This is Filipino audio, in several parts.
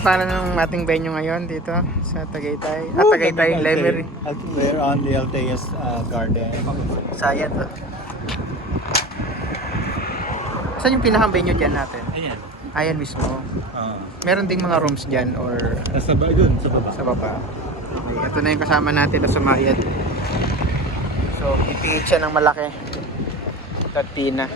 Anong pangalan ng ating venue ngayon dito sa Tagaytay? Tagaytay Library. We're on the LTS garden. Sayang to. Saan yung pinakang venue dyan natin? Ayan. Ayan mismo. Meron ding mga rooms dyan or Sa baba, dun, sa baba. sa baba. Okay, ito na yung kasama natin na sumayad. So, ipihit siya ng malaki. Tatina.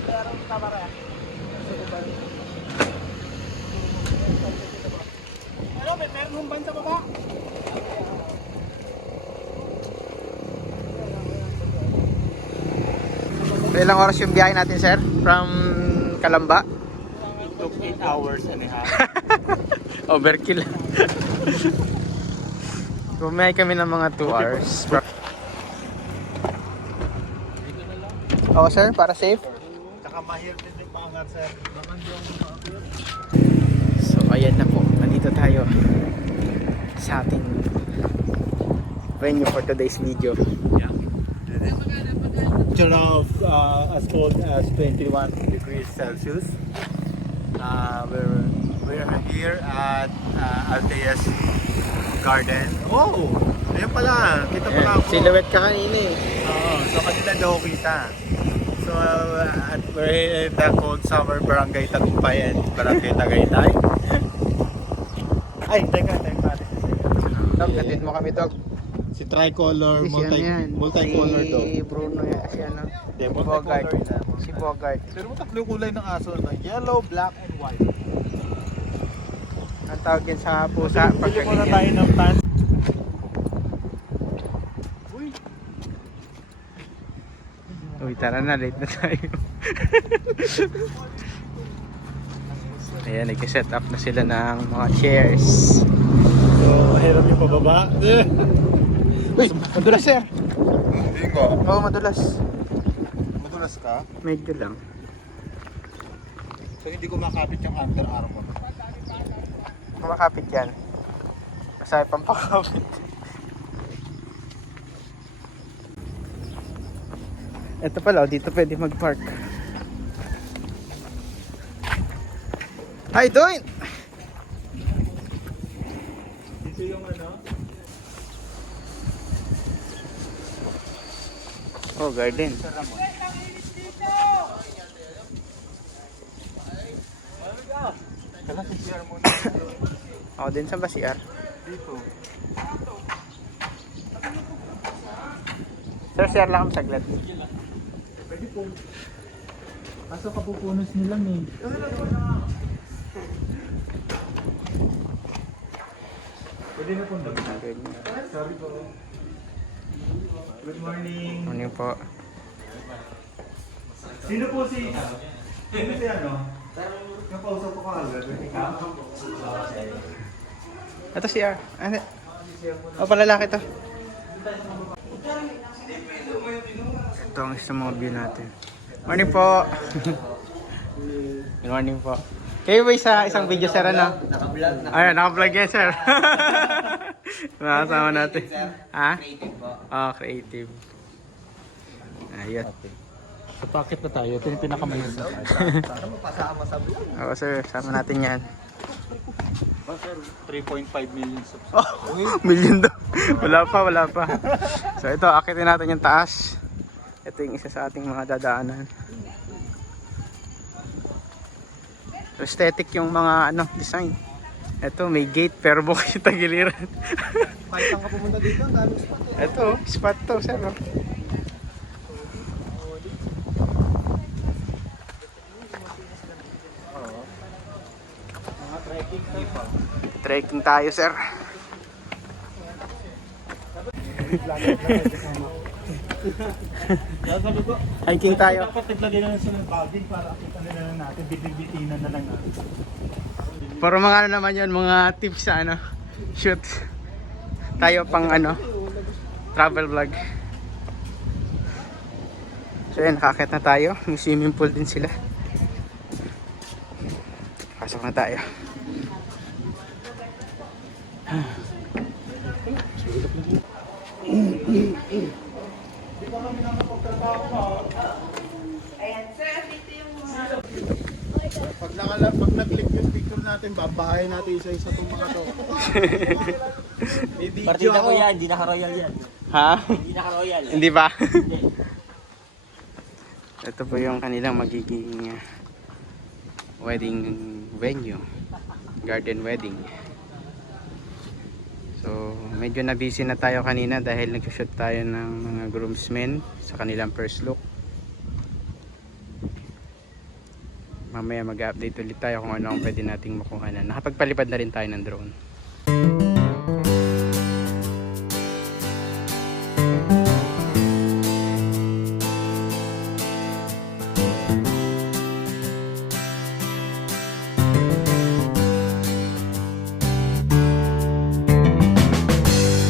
Meron hong ban sa baba. So, ilang oras yung biyahe natin, sir? From Calamba? It took 8 hours and a half. Overkill. Bumiyay kami ng mga 2 hours. Oo, sir, para safe. Tsaka mahirap din yung pangat, sir. Naman yung So, ayan na po. Nandito tayo sa ating venue for today's video. of as cold as 21 degrees Celsius. We're here at LTS Garden. Oh, ayun pala. Kita pala ako. Silhouette ka kanina eh. Oo, so kanina daw kita. So we're in the cold summer Barangay Tagumpay and Barangay Tagaytay. Ay, teka. Dog, atid mo kami, dog. Si Tricolor, multicolor si dog. Bruno yan. Si ano? Hindi, Bogart. multicolor na. Si Bogart. Pero mo tatlo yung kulay ng aso na yellow, black, and white. Ang tawag yan sa pusa. Pili muna tayo ng tan. Uy, tara na. Late na tayo. Ayan, nag-set up na sila ng mga chairs. So, mahirap yung pababa. Uy, madulas, sir. Hindi ko. Oo, madulas. Madulas ka? Medyo lang. So, hindi ko makapit yung Under Armour. Kumakapit yan. Masaya pang pakapit. Ito pala, dito pwede mag-park. Hi, doing? Dito yung ano? Oh, garden. Kala si CR muna. Ako din sa CR. Dito. Sir, CR lang kami saglit. Pwede po. Kaso kapupunos nilang eh. Pwede na pong dami natin. Sorry po. Good morning. Ano po? Sino po si... Sino si ano? Kapausap ko kagad. Ikaw? Ito CR. Ano? Oh, palalaki to. Ito ang isang mga view natin. Morning po. Good morning po. Kayo ba sa isang video, sir, ano? Naka-vlog. Ayun, naka-vlog yan, sir. Makasama natin. Ha? Creative po. Oh, creative. Ayun. Sa packet na tayo. Ito yung pinakamayos na tayo. Sana mapasama sa vlog. Oo, sir. Sama natin yan. Sir, 3.5 million subs. Million daw. Wala pa. So, ito, akitin natin yung taas. Ito yung isa sa ating mga dadaanan. Aesthetic yung mga design. Ito, may gate pero bukit tagiliran. Kahit saan ka pumunta dito, ang daming spot eh. Ito, spot to, sir. Oh. Mga trekking pa. Trekking tayo, sir. Kaya sabi ko, Hiking tayo. dapat naglagay na sila ng bagging para akita nila na natin, bibig-bitinan na lang natin. Para mga naman yun, mga tips sa shoot. Tayo pang travel vlog. So yan, kakit na tayo. May swimming pool din sila. Pasok na tayo. Pag nag-click yung picture na natin, babahayin natin isa-isa itong mga to. May video Partida ko ako. yan, hindi naka-royal yan. Ha? Hindi naka-royal. Hindi ba? Hindi. Ito po yung kanilang magiging wedding venue. Garden wedding. So, medyo na busy na tayo kanina dahil nag-shoot tayo ng mga groomsmen sa kanilang first look. Mamaya mag-update ulit tayo kung ano ang pwede nating makuha na. Nakapagpalipad na rin tayo ng drone.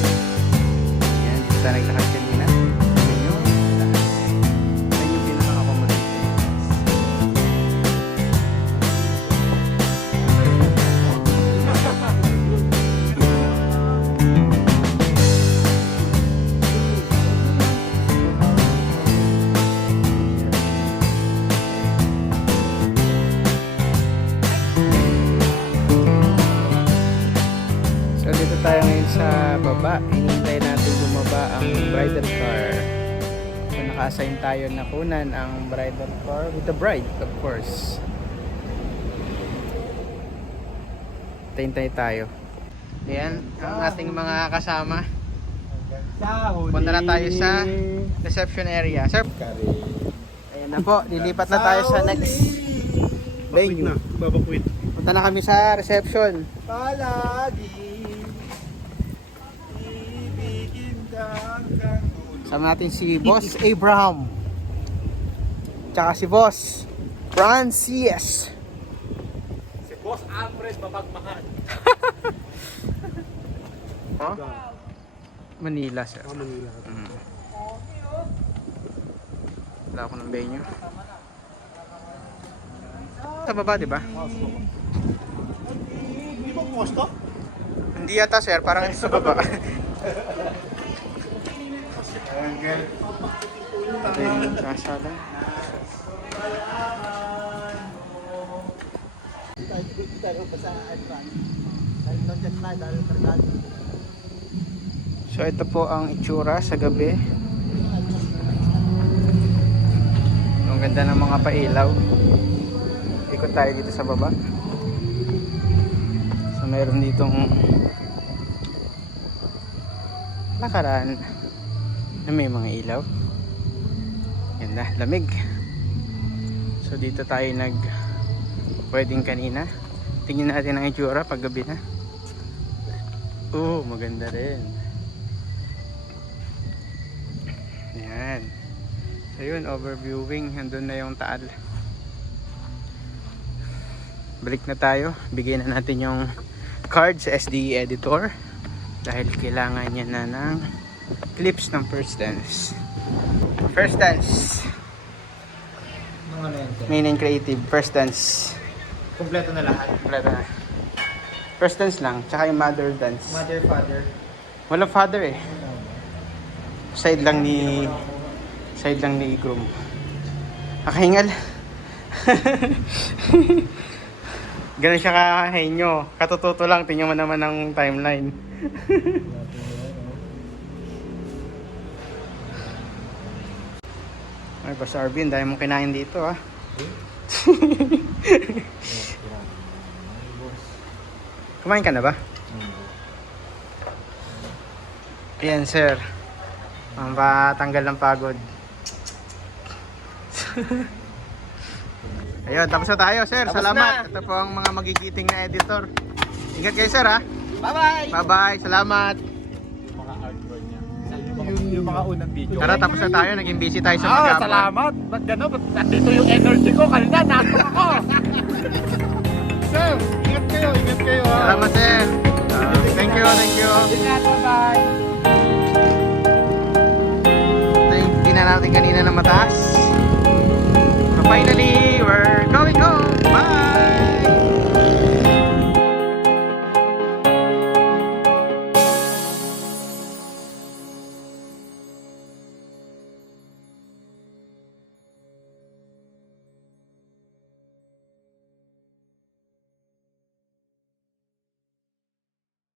Yan, dito tayo naglakad kanina. Yan yung taas. Yan yung pinaka-accommodated. So dito tayo ngayon sa baba. Hinihintay natin bumaba ang bridal car. So naka-assign tayo na kunan ang bridal car with the bride, of course. Hintay tayo. Ayan, ang ating mga kasama. Punta na tayo sa reception area. Sir, ayan na po. Lilipat na tayo sa next venue. Babakwit. Punta na kami sa reception. Palagi ibigin hanggang dulo. Sama natin si Boss Abraham. Tsaka si Boss Francis. Si Boss Andres babagmahan. Oh? Manila, sir. Manila. Wala ako ng venue. Sa baba, di ba? Hindi ba posto? Hindi yata, sir. Parang sa baba. Ayun, kasala. Tayo pa sa advance. Dahil nandyan tayo, dahil kargado. So, ito po ang itsura sa gabi. Ang ganda ng mga pailaw. Ikot tayo dito sa baba. So, mayroon ditong nakaraan na may mga ilaw. Ganda, lamig. So, dito tayo wedding kanina. Tingnan natin ang itsura pag gabi na. Oh, maganda rin. Yan. So yun, overviewing. Nandun na yung Taal. Balik na tayo. Bigyan na natin yung card sa SDE editor. Dahil kailangan niya na ng clips ng first dance. First dance. Ano yan? Main and creative. First dance. Kompleto na lahat. Kompleto na. First dance lang. Tsaka yung mother dance. Mother, father. Walang father eh. Side lang ni groom. Nakahingal. Ganun siya kahenyo. Katututo lang. Tingnan mo naman ang timeline. Ay, Boss Arvin, dahil mong kinain dito ah. Kumain ka na ba? Yan sir. Ang patanggal ng pagod. Ayun, tapos na tayo sir. Tapos Salamat. na. Ito po ang mga magigiting na editor. Ingat kayo sir ha. Bye-bye! Bye-bye. Salamat. Mga hardcore niya. Yung mga unang video. Tara, tapos na tayo. Naging busy tayo sa mga Salamat. Ba't gano'n? Ba't nandito yung energy ko? Kanina, nato ako. Sir, ingat kayo. Ingat kayo. ha? Salamat sir. Thank you. Ingat, bye-bye. Ito yung tingnan natin kanina na mataas. So finally,